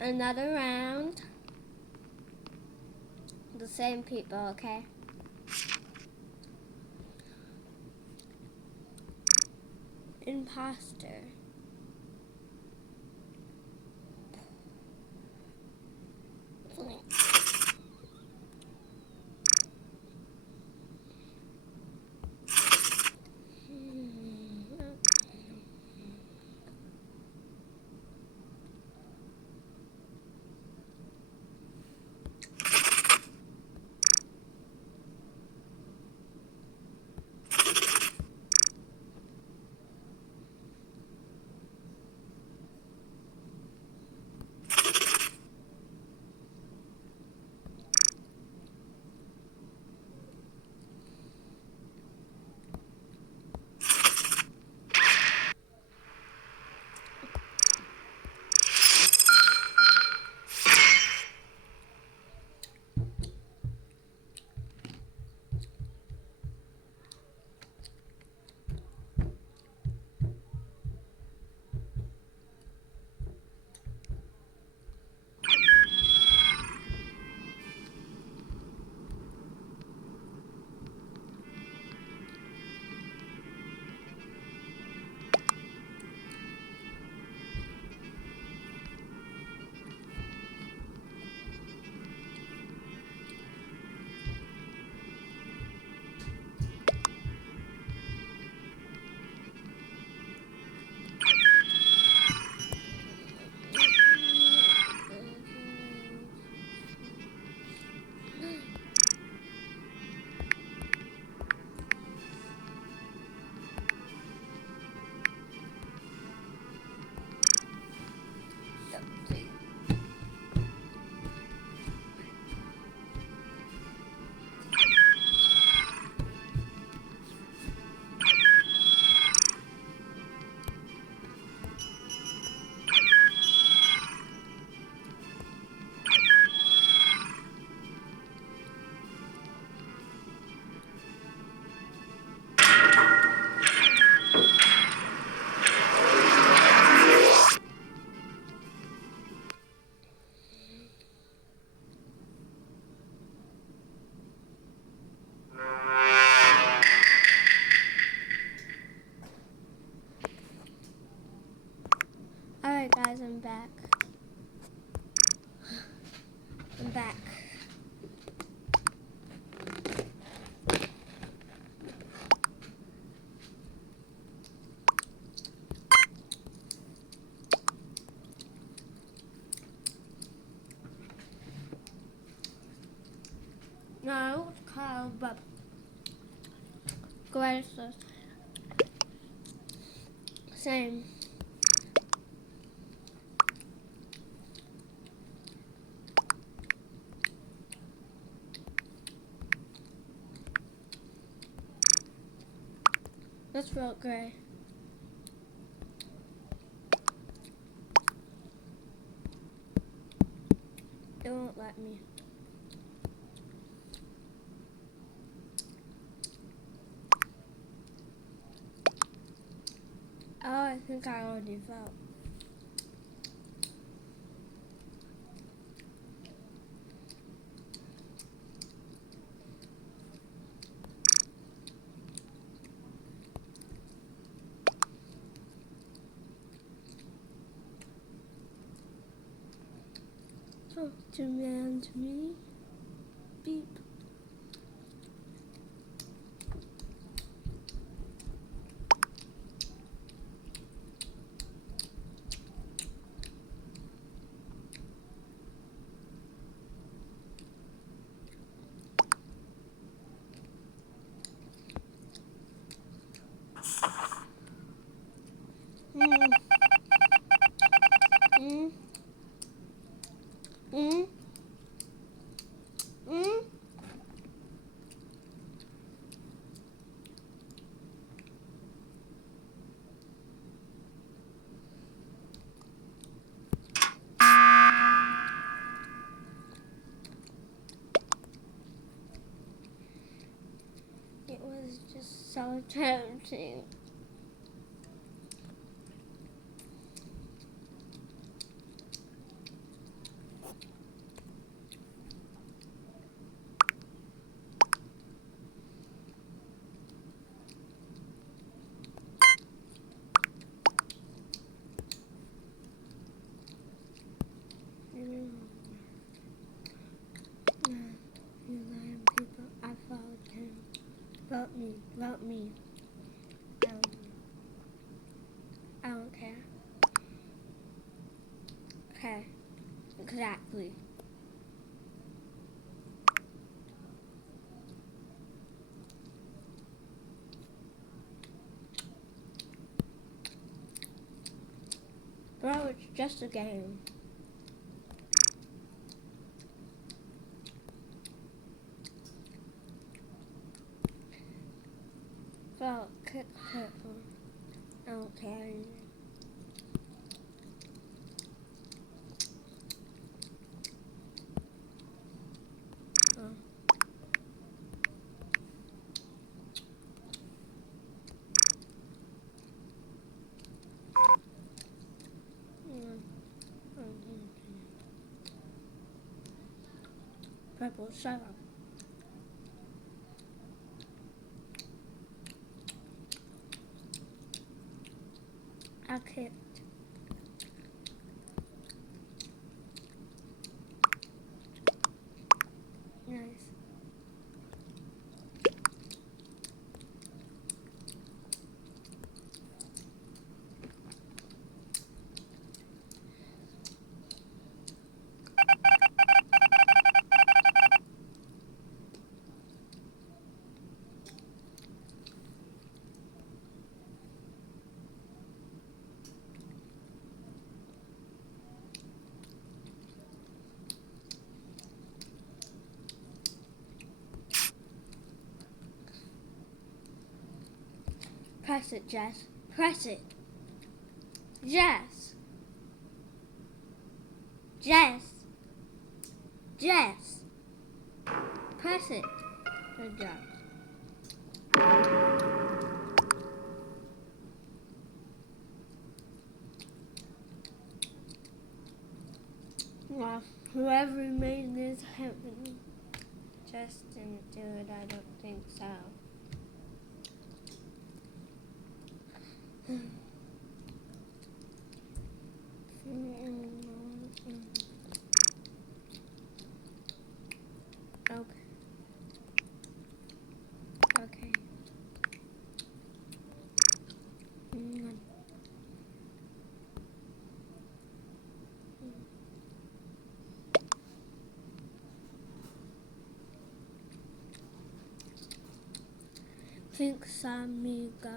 Another round. The same people, okay? Imposter. Alright guys, I'm back. I'm back. No, it's Kyle, but Grace is same. Let's vote Gray. It won't let me. Oh, I think I already vote. Talk to me. Beep. Mm. Mm. Mm. Mm. It was just so tempting. Vote me. I don't care. Okay. Exactly. Bro, it's just a game. Bro, click. I don't care. Oh. Purple, shut up. I kicked. Nice. Press it, Jess. Press it. Jess. Jess. Jess. Press it. Good job. Well, whoever made this happen just didn't do it. I don't think so. Okay. Okay. Pink saw me go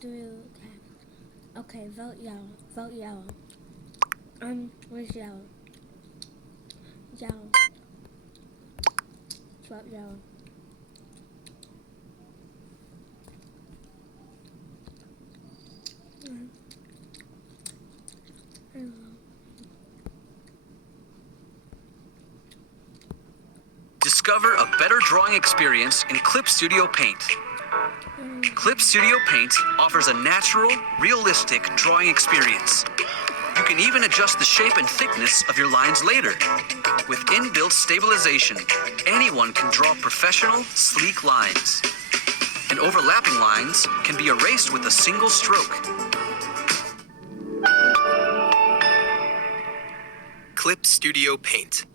through. Okay, vote yellow. Vote yellow. Where's yellow? Yellow. Vote yellow. Discover a better drawing experience in Clip Studio Paint. Clip Studio Paint offers a natural, realistic drawing experience. You can even adjust the shape and thickness of your lines later. With inbuilt stabilization, anyone can draw professional, sleek lines. And overlapping lines can be erased with a single stroke. Clip Studio Paint.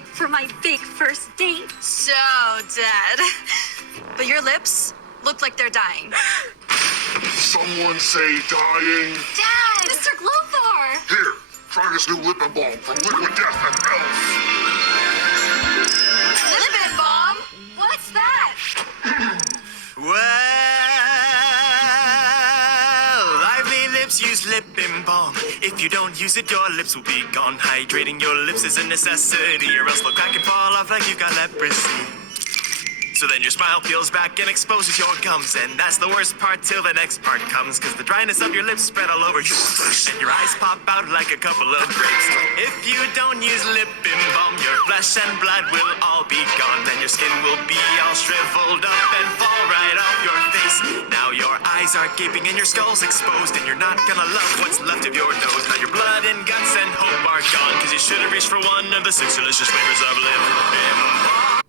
look for my big first date? So dead. But your lips, look like they're dying. Someone say dying. Dad! Mr. Glothar! Here, try this new lip and balm from Liquid Death and Elf. Lip and balm? What's that? Well, lively lips use lip and balm. If you don't use it, your lips will be gone. Hydrating your lips is a necessity, or else they'll crack and fall off like you've got leprosy. So then your smile peels back and exposes your gums. And that's the worst part till the next part comes. Cause the dryness of your lips spread all over your face. And your eyes pop out like a couple of grapes. If you don't use lip and balm, your flesh and blood will all be gone. Then your skin will be all shriveled up and fall right off your face. Now your eyes are gaping and your skull's exposed. And you're not gonna love what's left of your nose. Now your blood and guts and hope are gone. Cause you should have reached for one of the 6 delicious flavors of lip and balm.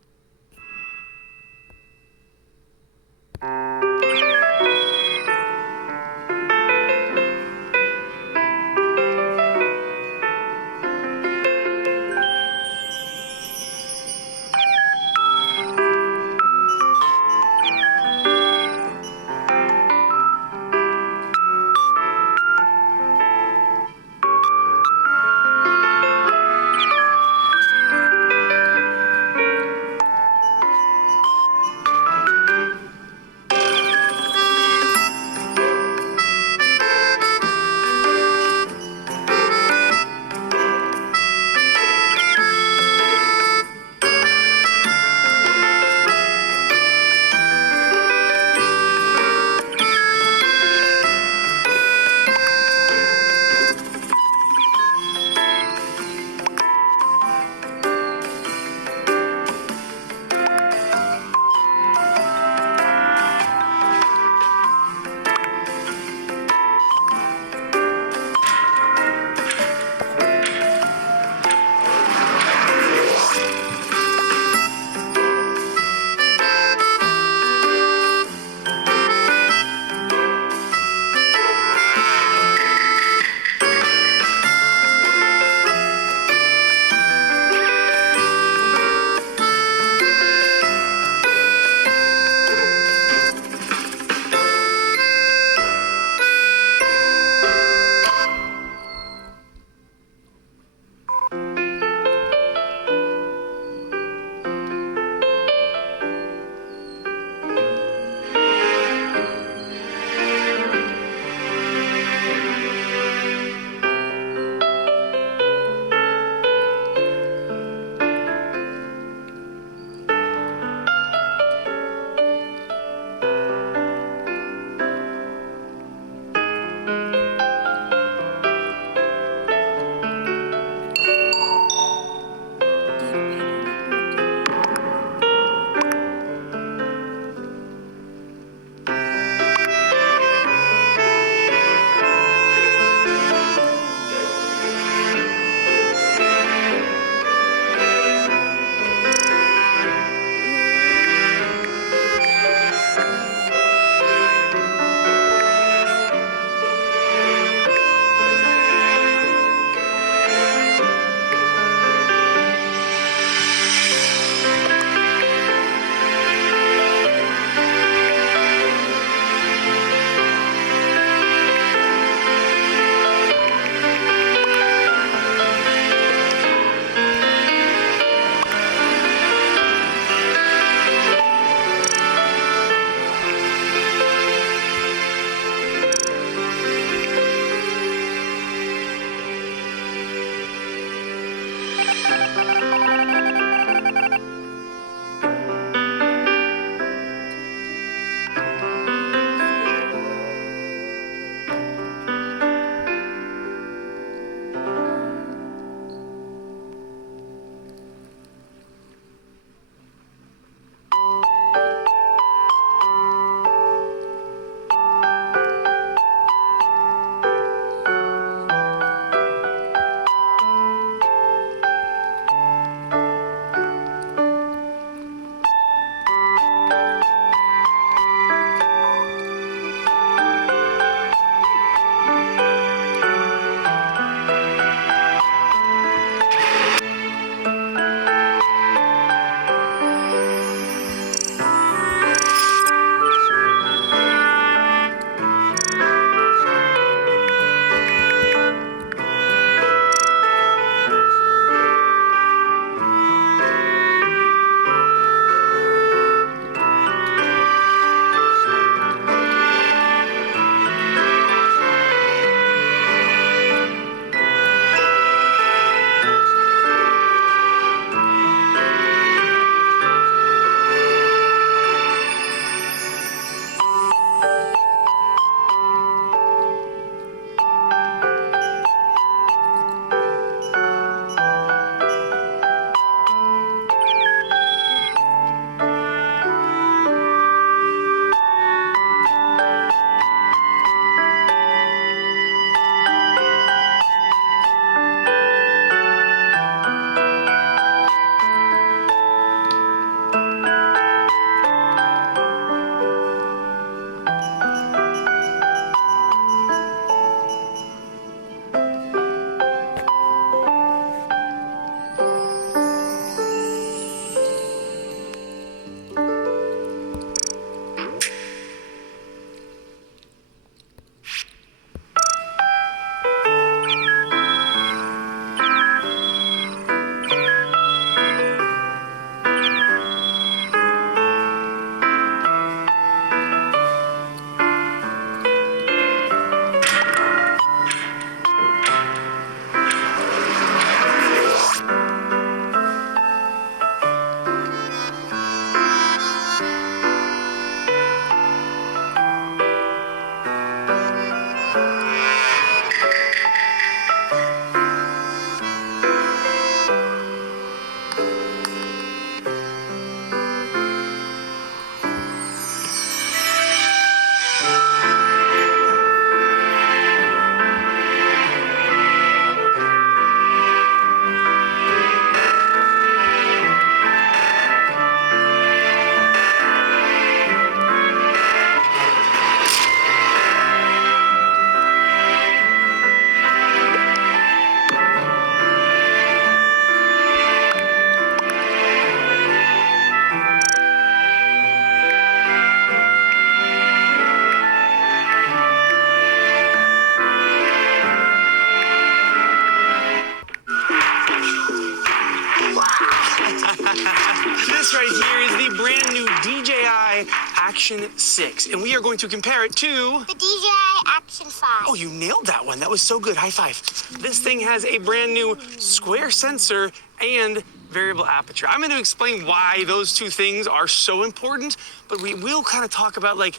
Action 6, and we are going to compare it to... The DJI Action 5. Oh, you nailed that one. That was so good. High five. This thing has a brand new square sensor and variable aperture. I'm going to explain why those two things are so important, but we will kind of talk about, like,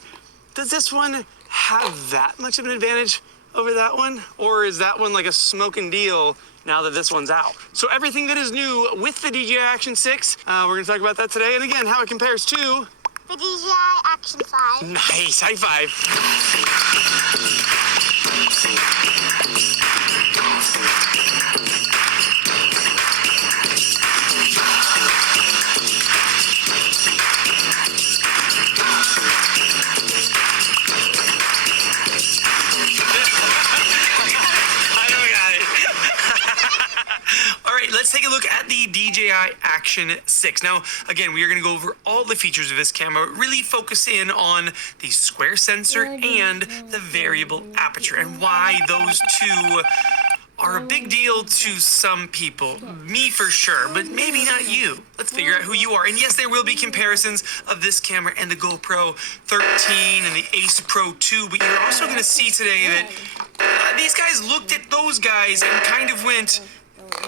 does this one have that much of an advantage over that one? Or is that one like a smoking deal now that this one's out? So everything that is new with the DJI Action 6, we're going to talk about that today. And again, how it compares to... The DJI Action 5. Nice. High five. Let's take a look at the DJI Action 6. Now, again, we are going to go over all the features of this camera, really focus in on the square sensor and the variable aperture and why those two are a big deal to some people. Me for sure, but maybe not you. Let's figure out who you are. And yes, there will be comparisons of this camera and the GoPro 13 and the Ace Pro 2, but you're also going to see today that these guys looked at those guys and kind of went,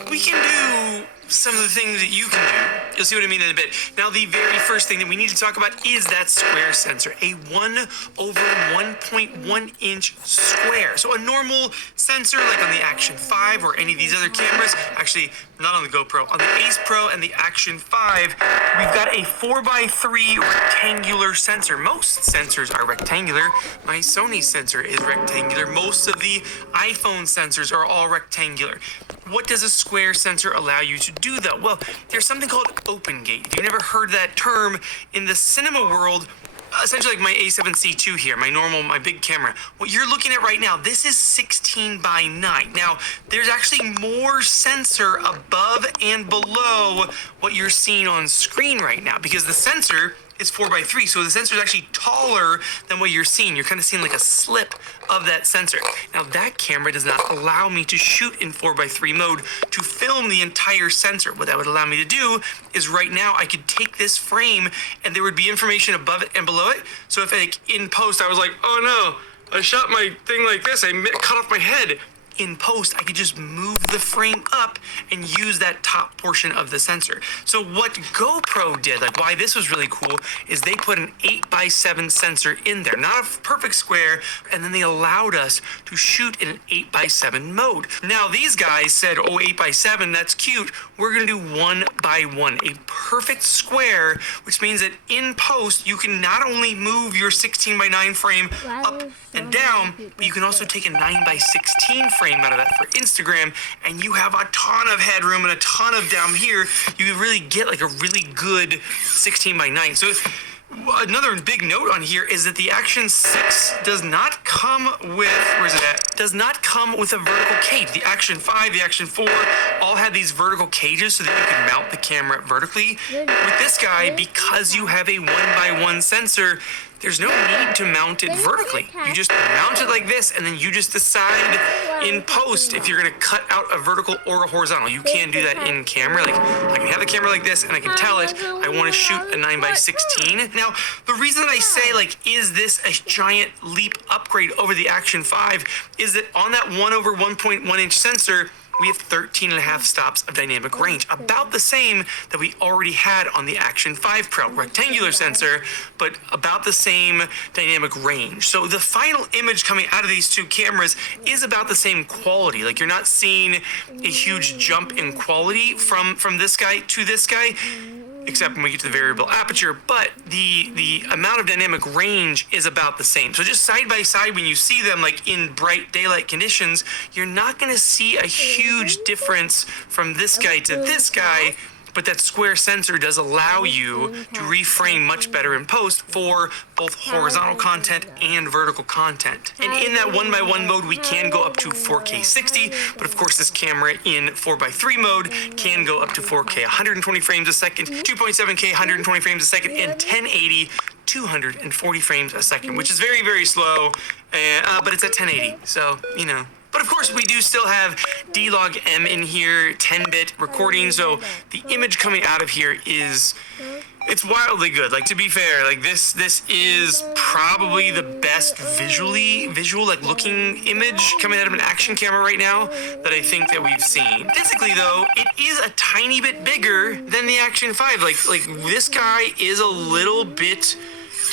we can do some of the things that you can do. You'll see what I mean in a bit. Now, the very first thing that we need to talk about is that square sensor, a 1/1.1 inch square. So a normal sensor like on the Action 5 or any of these other cameras, actually not on the GoPro, on the Ace Pro and the Action 5, we've got a 4x3 rectangular sensor. Most sensors are rectangular. My Sony sensor is rectangular. Most of the iPhone sensors are all rectangular. What does a square sensor allow you to do though? Well, there's something called open gate. If you've never heard that term in the cinema world, essentially like my A7C II here, my big camera. What you're looking at right now, this is 16:9. Now, there's actually more sensor above and below what you're seeing on screen right now because the sensor is 4x3, so the sensor is actually taller than what you're seeing. You're kind of seeing like a slip of that sensor. Now, that camera does not allow me to shoot in 4x3 mode to film the entire sensor. What that would allow me to do is right now I could take this frame and there would be information above it and below it. So if like in post I was like, oh no, I shot my thing like this, I cut off my head. In post, I could just move the frame up and use that top portion of the sensor. So what GoPro did, like why this was really cool, is they put an 8x7 sensor in there, not a perfect square, and then they allowed us to shoot in an 8x7 mode. Now these guys said, oh, 8x7, that's cute. We're gonna do 1x1, a perfect square, which means that in post, you can not only move your 16:9 frame up and down, but you can also take a 9x16 frame out of that for Instagram, and you have a ton of headroom and a ton of down here. You really get like a really good 16:9. So another big note on here is that the Action 6 does not come with, where's it at? Does not come with a vertical cage. The Action 5, the Action 4 all had these vertical cages so that you can mount the camera vertically. With this guy, because you have a 1x1 sensor, there's no need to mount it vertically. You just mount it like this, and then you just decide in post if you're gonna cut out a vertical or a horizontal. You can do that in camera. Like I can have the camera like this, and I can tell it I want to shoot a 9x16. Now, the reason I say like, is this a giant leap upgrade over the Action 5? Is that on that 1/1.1 inch sensor, we have 13.5 stops of dynamic range, about the same that we already had on the Action 5 Pro. Rectangular sensor, but about the same dynamic range. So the final image coming out of these two cameras is about the same quality. Like you're not seeing a huge jump in quality from this guy to this guy, except when we get to the variable aperture, but the amount of dynamic range is about the same. So just side by side, when you see them like in bright daylight conditions, you're not gonna see a huge difference from this guy to this guy, but that square sensor does allow you to reframe much better in post for both horizontal content and vertical content. And in that 1x1 mode, we can go up to 4K 60, but of course this camera in 4x3 mode can go up to 4K 120 frames a second, 2.7K 120 frames a second, and 1080 240 frames a second, which is very, very slow, but it's at 1080, so, you know. But of course, we do still have D-Log M in here, 10-bit recording, so the image coming out of here is It's wildly good. Like, to be fair, like this is probably the best visual like looking image coming out of an action camera right now that I think that we've seen. Physically though, it is a tiny bit bigger than the Action 5. Like this guy is a little bit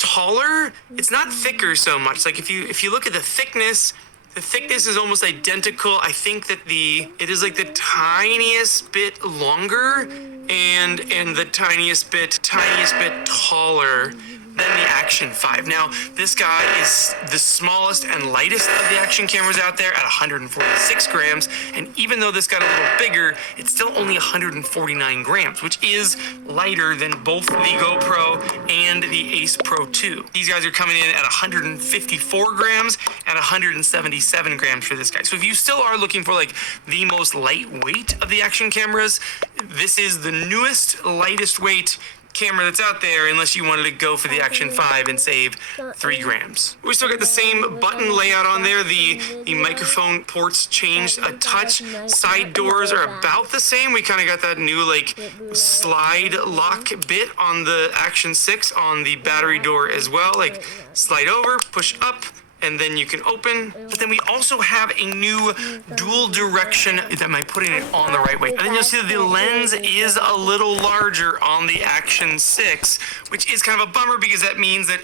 taller. It's not thicker so much. Like if you look at the thickness is almost identical. I think that it is like the tiniest bit longer and the tiniest bit taller than the Action 5. Now, this guy is the smallest and lightest of the action cameras out there at 146 grams, and even though this got a little bigger, it's still only 149 grams, which is lighter than both the GoPro and the Ace Pro 2. These guys are coming in at 154 grams and 177 grams for this guy. So if you still are looking for like the most lightweight of the action cameras, this is the newest, lightest weight camera that's out there, unless you wanted to go for the Action 5 and save 3 grams. We still got the same button layout on there. The microphone ports changed a touch. Side doors are about the same. We kind of got that new like slide lock bit on the Action 6 on the battery door as well. Like slide over, push up, and then you can open. But then we also have a new dual direction. Am I putting it on the right way? And then you'll see that the lens is a little larger on the Action 6, which is kind of a bummer because that means that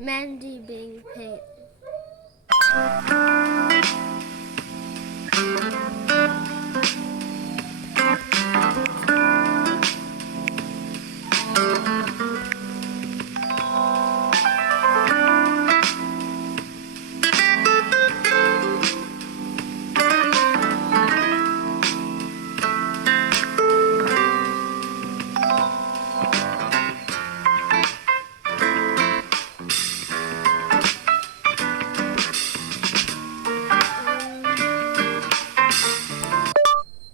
Mandy being paid.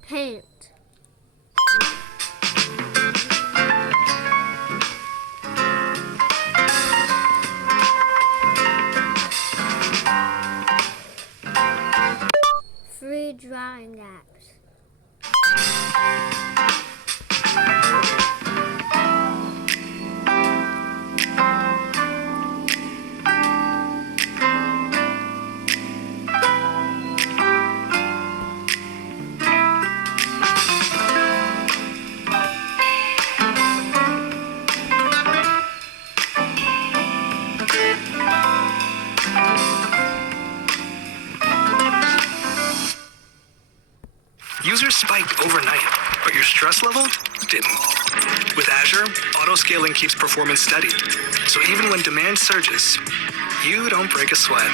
Paint. Free drawing apps. Users spiked overnight, but your stress level didn't. With Azure, auto-scaling keeps performance steady. So even when demand surges, you don't break a sweat.